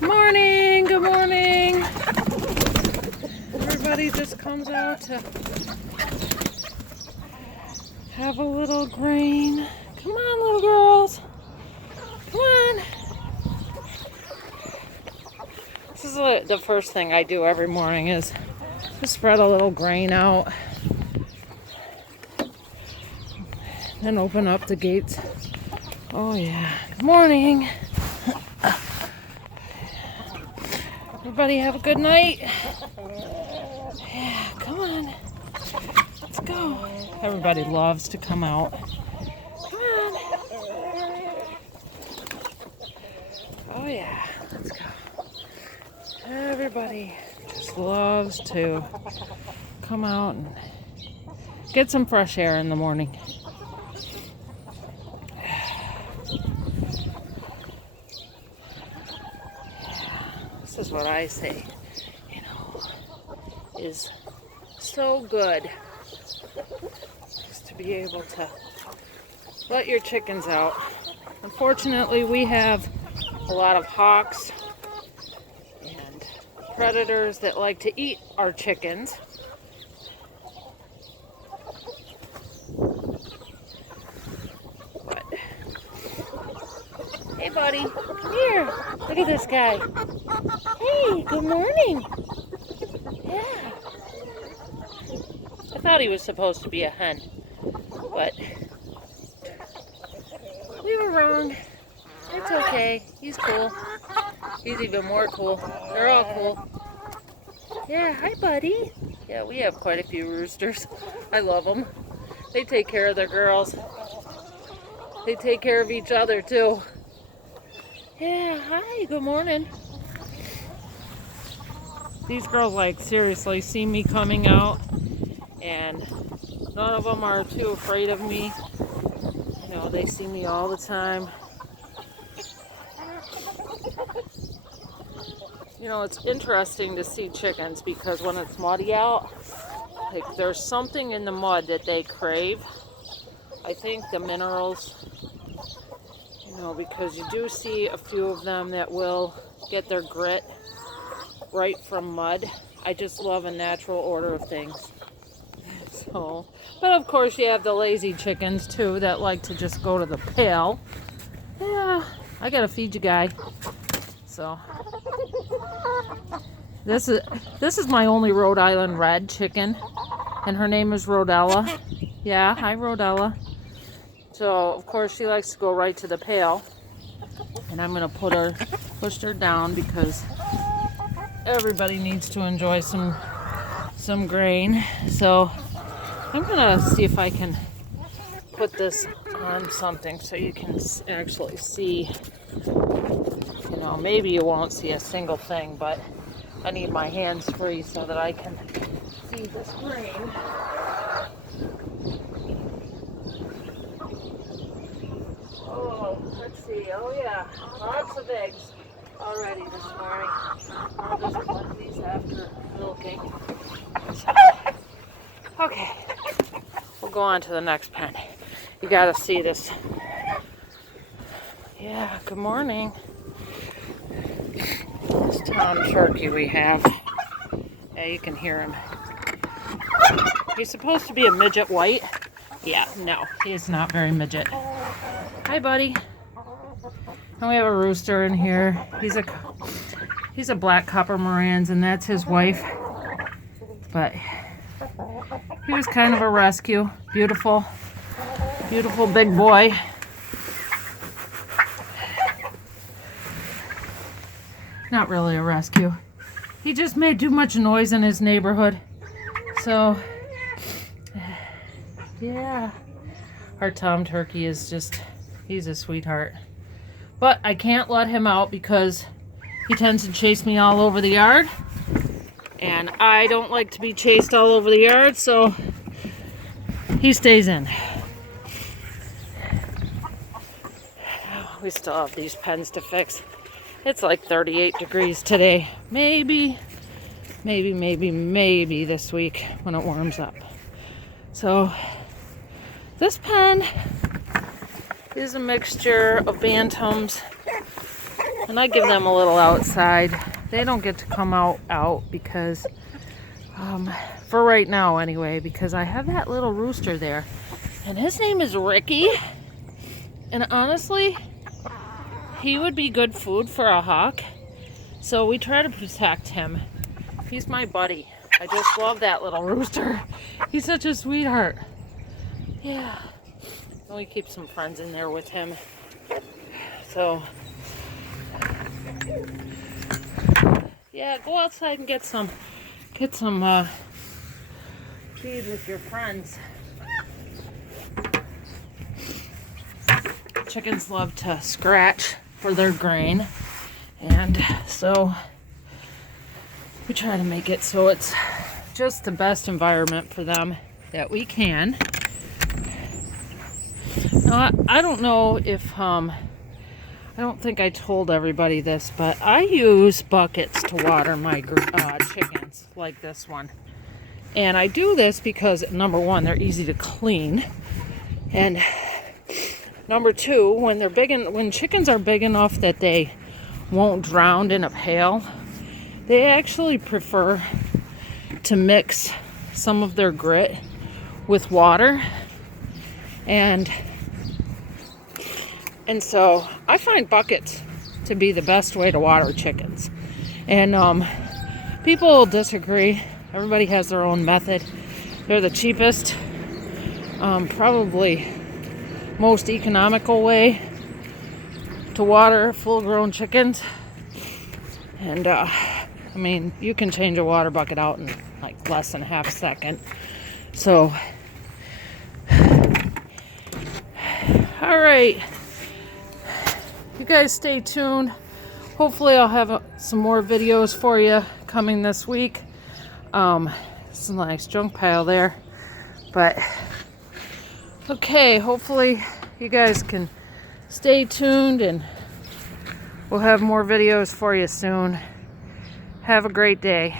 Morning, good morning. Everybody just comes out to have a little grain. Come on, little girls. Come on. This is the first thing I do every morning is to spread a little grain out. Then open up the gates. Oh yeah. Good morning. Everybody have a good night. Yeah, come on. Let's go. Everybody loves to come out. Come on. Oh yeah, let's go. Everybody just loves to come out and get some fresh air in the morning. This is what I say, is so good, is to be able to let your chickens out. Unfortunately, we have a lot of hawks and predators that like to eat our chickens. But, hey buddy, come here. Look at this guy. Hey, good morning. Yeah. I thought he was supposed to be a hen, but we were wrong. It's okay. He's cool. He's even more cool. They're all cool. Yeah, hi buddy. Yeah, we have quite a few roosters. I love them. They take care of their girls. They take care of each other too. Yeah, hi, good morning. These girls seriously see me coming out, and none of them are too afraid of me. They see me all the time. It's interesting to see chickens because when it's muddy out, there's something in the mud that they crave. I think the minerals, because you do see a few of them that will get their grit right from mud. I just love a natural order of things. So, but of course you have the lazy chickens too that like to just go to the pail. Yeah, I gotta feed you, guy. So this is my only Rhode Island red chicken, and her name is Rodella. Yeah, hi Rodella. So of course she likes to go right to the pail, and I'm gonna push her down because everybody needs to enjoy some grain. So I'm gonna see if I can put this on something so you can actually see. Maybe you won't see a single thing, but I need my hands free so that I can see this grain. Oh, let's see. Oh yeah, lots of eggs already this morning. I'll just collect these after milking. Okay, we'll go on to the next pen. You gotta see this. Yeah, good morning. This Tom turkey we have. Yeah, you can hear him. He's supposed to be a midget white. Yeah, no, he's not very midget. Hi, buddy. And we have a rooster in here. He's a black copper Marans, and that's his wife. But he was kind of a rescue. Beautiful, beautiful big boy. Not really a rescue. He just made too much noise in his neighborhood. So, yeah. Our Tom turkey is he's a sweetheart. But I can't let him out because he tends to chase me all over the yard. And I don't like to be chased all over the yard, so he stays in. We still have these pens to fix. It's like 38 degrees today. Maybe this week when it warms up. So this pen is a mixture of bantams, and I give them a little outside. They don't get to come out because, for right now anyway, because I have that little rooster there, and his name is Ricky, and honestly, he would be good food for a hawk, so we try to protect him. He's my buddy. I just love that little rooster. He's such a sweetheart. Yeah. And we keep some friends in there with him. So, yeah, go outside and get some feed with your friends. Chickens love to scratch for their grain, and so we try to make it so it's just the best environment for them that we can. Now, I don't know if, I don't think I told everybody this, but I use buckets to water my chickens, like this one. And I do this because, number one, they're easy to clean. And number two, when chickens are big enough that they won't drown in a pail, they actually prefer to mix some of their grit with water. And so I find buckets to be the best way to water chickens. And people disagree. Everybody has their own method. They're the cheapest, probably most economical way to water full-grown chickens. And I mean, you can change a water bucket out in like less than half a second. So, all right. You guys stay tuned. Hopefully I'll have some more videos for you coming this week. It's a nice junk pile there. But, okay, hopefully you guys can stay tuned and we'll have more videos for you soon. Have a great day.